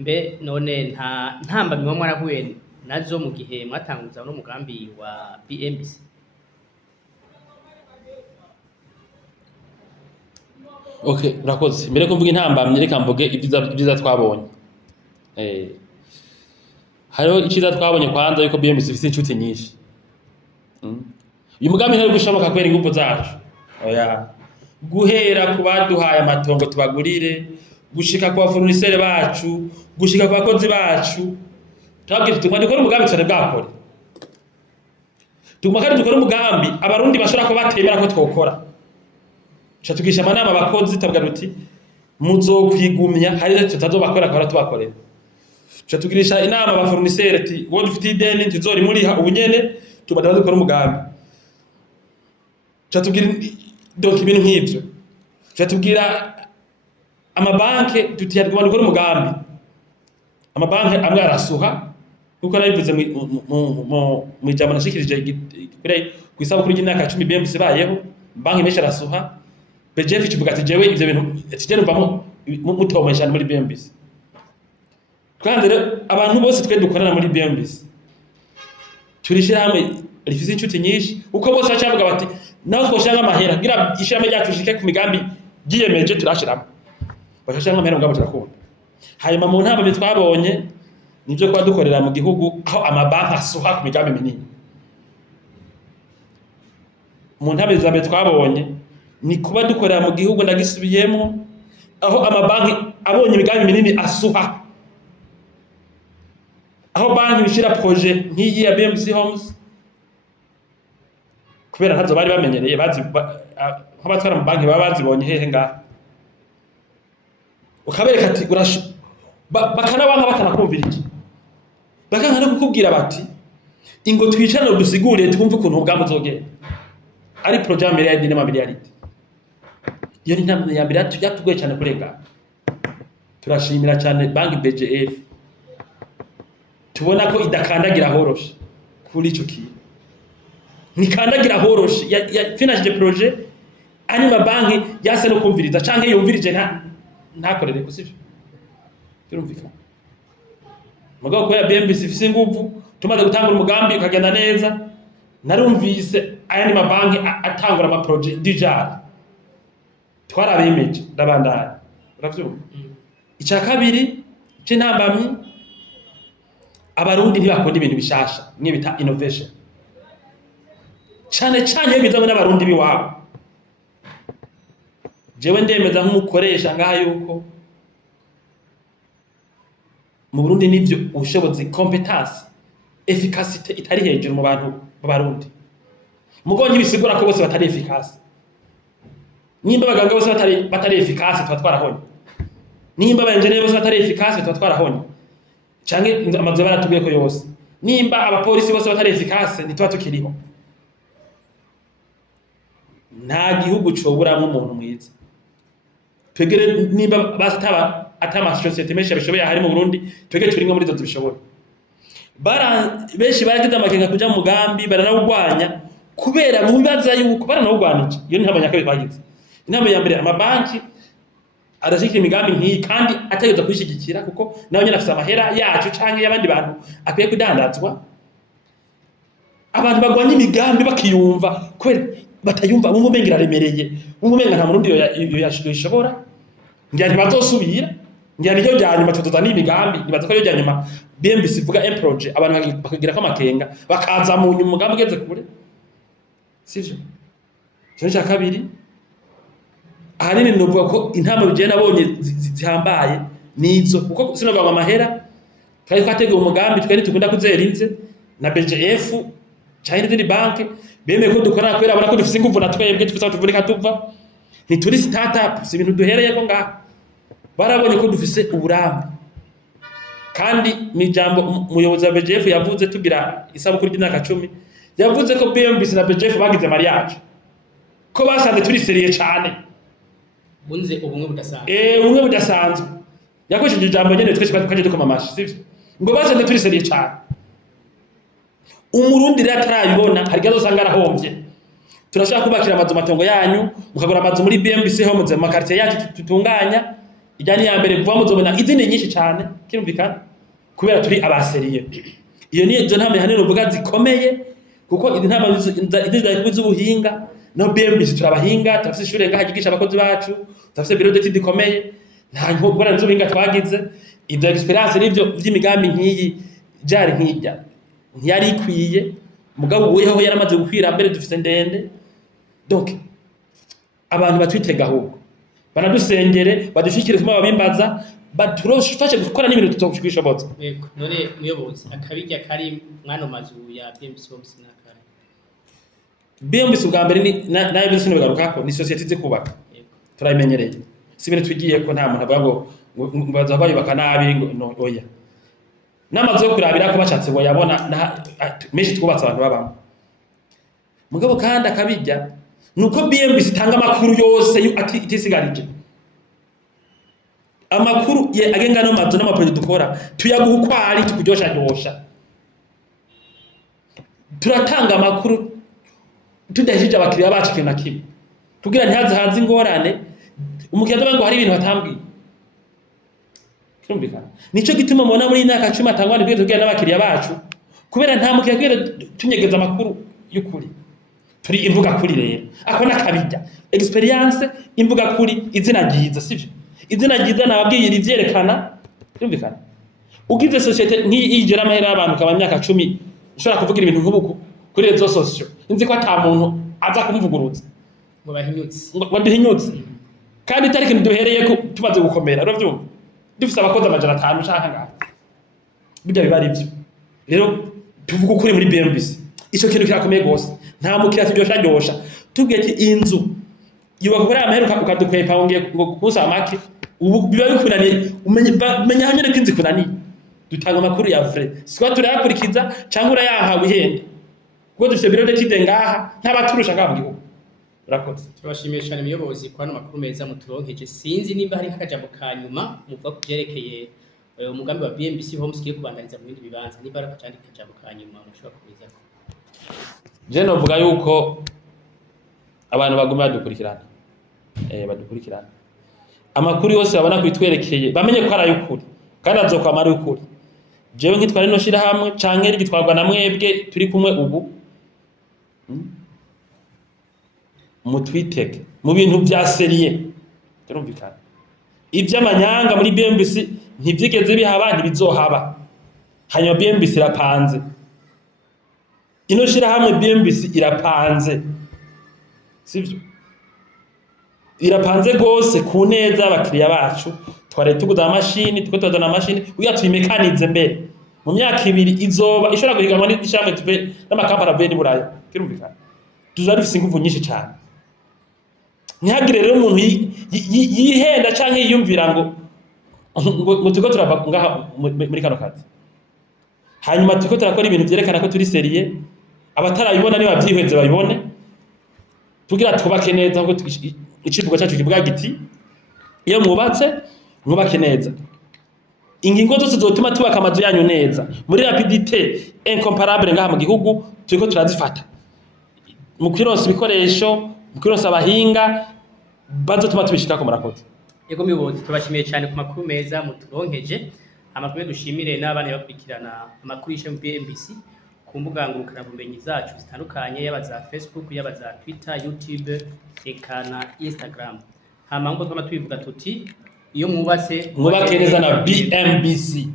Mbe none nta ntambamyi muba mwarahuye nazo mu gihe mwatanguza uno mugambi wa BMBC? Okay, urakoze. Mbere ko mvuga intambamye reka mvuge ibyiza twabonye. Hariho iciza twabonye kwanza yuko BMBC ifite inshuti nyinshi. Uyu mugambi ntari gushoboka kubera ingufu zacu. Oya. Guhera ku baduhaye amatongo tubagurire, gushika kwa fournisseur bacu, gushika kwa bakozi bacu. Twabwiye tuti dukora umugambi cyane bwakore. Tuguma kandi dukora umugambi abarundi bashobora ko batemera ko twokora. Cha tugisha amanama abakozi tabwa ruti muzokwigumya hari tutazobakora akora tubakorera. Cha tugirisha inama aba fournisseur ati wo dufite ideni tuzori muri ubunyene tubadara dukora umugambi. Cha tugira donc ibintu nk'ibyo. Cha tugira amabanke tutiyarwa dukora umugambi. Amabanke amwe arasuha kuko nabivuze mu ijambo nashikirije kuri kwisabukuru y'imyaka 10 BMBC bayeho banki mesha arasuha PGF kivuga ati jewe ivyo bintu kigera mvamo mutomesha muri BMBC. Kandi abantu bose twe dukorana muri BMBC turishira hamwe rifise inshuti nyinshi uko bose bacavuga bati naho twoshanga amahera gira ishame ryacu shike ku migambi giyemeje turashiramo bashashanga amahera ngabo turakunda. Hanyuma mu ntambwe twabonye nivyo kwa dukorera mu gihugu aho amabanki asuha ku migambi minini. Mu ntambwe zabe twabonye ni kuba dukorera mu gihugu ndagisubiyemo aho amabanki abonye imigambi minini asuha, aho banki bishira projet nk'iyi ya BMC Homes kubera ntazo bari bamenyereye bazi nk'abatwara mu banki baba bazibonye hehe ngaha ukabereka ati bakanabanka batanakumvira iki bakanga no kukubwira bati ingo twicarane dusigure twumve ukuntu ubwambo zogenda ari projet miliyari n'ama miliyari. Iyo ni intambwe ya mbere yatugoye cyane kurenga. Turashimira cyane banki BGF tubona ko idakandagira horoshe kuri ico kintu. Nikandagira horoshe ya finish the project ani mabanki yase no kumviriza canke yumvirije ntakorere kusivyo. Turumvikana. Mugabo ko ya BMBC ifise ingufu tumaze gutangura umugambi ukagenda neza narumvise ayandi mabanki atangura ama project digital twarabemeje ndabandana uravyumva. Icya kabiri c'intambamyi abarundi ntibakunda ibintu bishasha nimwe bita innovation cyane cyane bizamwe n'abarundi biwabo. Jewe ndemeza nk'umukoresha ngaha yuko mu Burundi nivyo ubushobozi competence efficacité itari hejuru mu bantu b'abarundi. Mugonyi bisigura ko bose batari efficace. Nimba abaganga bose batari efficace twa twarahonye. Nimba abenjeneye bose batari efficace twa twarahonye. Canke amazu baratubwiye ko yose. Nimba abapolisi bose batari efficace nitwa tukiriho. Nta gihugu coburamo umuntu mwiza. Twegere nimba basitaba atama societe mesha bishoboye hari mu Burundi twege turingo muri zo tubishoboye. Benshi baragize amakenga kuja mu mugambi baranawugwanya kubera mu bibaza yuko baranawugwanije. Iyo ntabanya ko bagize. Inama ya mbere amabanki arashikira imigambi nk'iyi kandi ategeza kwishigikira kuko nawe nyine afite amahera yacu canke y'abandi bantu akwiye kudandazwa. Abantu bagwanya imigambi bakiyumva kubera batayumva mu mumengira remereye mu mumenga nta murundi yoyashobora ngiye ntibazosubira ngiye niyo ryanyuma tuzoza n'imigambi nibaza ko yo ryanyuma BMBC ivuga un projet abantu bakagira ko amakenga bakaza mu mugambi ugeze kure sivyo. Cyo cya kabiri ahanini nuvuga ko intama bije nabonye zihambaye nizo kuko sinovuga amahera twari twategeye umugambi twari tukunda kuzerinze na BGF cyane n'indi banki bemeye ko dukora kwera abana ko dufise ingufu na twebwe tufisa tuvunika tuva ni turi startup si ibintu duhereye ko ngaha barabonye ko dufise uburambe kandi ni jambo umuyobozi wa BGF yavuze tugira isabukuru y'imyaka 10 yavuze ko BMBC na BGF bagize mariage ko basanze turi seriye cyane bunze ubumwe budasanzwe. Ubumwe budasanzwe yakoresheje ijambo nyene twese twaje dukoma amashi sivyo ngo basanze turi seriye cyane. Umurundi rero atarayibona hari gazo sanga arahombye. Turashaka kubakira amazu matongo yanyu mukagura amazu muri BMBC Homes mu quartier yacu tutunganya ijyanye ya mbere vuba muzobona izindi nyinshi cyane kirumvikana kubera turi abaseriye. Iyo niyo zo ntame hanene uvuga zikomeye kuko izi ntama z'ubuhinga no BMBC turabahinga tafise ishure ngaha gigisha abakozi bacu tafise biro de tidi komeye nta ngorane z'ubuhinga twagize ibyo experience n'ibyo by'imigambi nk'iyi jari nk'ijya ntiyari ikwiye mugabo weho yaramaze gukwira mbere dufise ndende. Donc abantu batwitega ahubwo banadusengere badushikire kuma babimbaza baturofashe gukora n'ibintu tutokwishobotse. Yego none muyobozi akabijya kari mwana mazu ya BMBC Homes nakare BMBC ubwa mbere ni nayo bisine bigarukako ni society ze kubaka turayimenyereye sibere twigiye ko nta muntu avuga ngo baza bayubaka nabi no oya namaze yo kurabira ko bashatse bo yabona meshi twubatse abantu babamo mugabo kandi akabijya nuko BMBC itanga amakuru yose itisigarije amakuru ye agenga no mazo n'amaproje dukora tuyaguha ukwari tukujosha turatanga amakuru tudashije abakiriya bacu kintu nakimwe kugira ntihaze hanze ingorane umukiriya ndavuga ngo hari ibintu batambwiye kirumvikana nico gituma mubona muri imyaka 10 atangwa n'ibyo tugira n'abakiriya bacu kubera nta mukiriya kwera tunyegeza amakuru y'ukuri turi imvuga kuri rero ako nakabijya experience imvuga kuri izina ryiza sivyo izina ryiza nababwiye rivyerekana kirumvikana ugize societe nk'iyigera amahera y'abantu kaba myaka 10 ushobora kuvugira ibintu nk'ubuko kuri rezo sosio nzi ko ata muntu aza kumuvugurutsa ngo bahinyutse kandi itariki nduhereye ko tumaze gukomera uravyumva dufise abakozi amajana 5 ushaka ngaho bijya biba arivyo rero tuvuga ukuri muri BMBC ico kintu kirakomeye gose nta mukira turyosha tubwiye ati inzu yubakora amaheruka ukadukwepa ngiye kusa make ubu biba bikunaniye umenya hamwe ko inzi kunaniye dutanga amakuru ya vrai siko turayakurikiza cyangwa urayahawe ihende kuko dufite biro de tide ngaha ntabaturusha ngaho mu gihugu. Urakoze turabashimiye cyane muyobozi kwa no makuru meza muturonkeje sinzi nimba hari nk'akajambo kanyuma muvuga kujerekeye umugambi wa BMBC Homes kiye kubandaniza mu bindi bibanza niba ari akajambo kajambo kanyuma mushobora kubiza ko je no vuga yuko abantu baguma badukurikirana badukurikirana amakuru yose babona kwitwerekeye bamenye ko ari ukuri kandi azokwamara ukuri jewe nkitwara no shira hamwe canke rigitwarwa na mwebwe turi kumwe ubu mutwiteke mu bintu bya serie turumvikana iby'amanyanga muri BMBC ntivyigeze bihaba ntibizohaba hanyuma BMBC irapanze ino shira hamwe BMBC irapanze sivyo irapanze gose ku neza abakiriya bacu tware tuguza amashini tukotozana amashini uya tuyimekanize mbere mu myaka 2 izoba ishobora guhiganwa n'ishamwe tuve n'amakampara bene burayi kirumvikana tuzarufise ingufu nyinshi cyane ntihagire rero umuntu yihenda canke yiyumvira ngo tuko turava ngaha muri kano kazi hanyuma tuko turakora ibintu byerekana ko turi serie abatarabibona niba byihweze babibone tugira twubake neza ngo icivugo cyacu kivuga giti iyo mwubake neza ingingo zose zotuma tubaka amazu yanyu neza muri rapidité incomparable ngaha mu gihugu turiko turazifata mu kwironsa ibikoresho mu kwironsa abahinga bazotuma tubishika ko murakoze. Yego muyobozi tubashimiye cyane ku makuru meza muturonkeje amakuru dushimire n'abana bakurikirana amakuru y'ishe BMBC ku mbuga ngurukana bumenyi zacu zitandukanye yaba za Facebook yaba za Twitter YouTube eka na Instagram hama ngo twama tubivuga tuti iyo mwubake neza na BMBC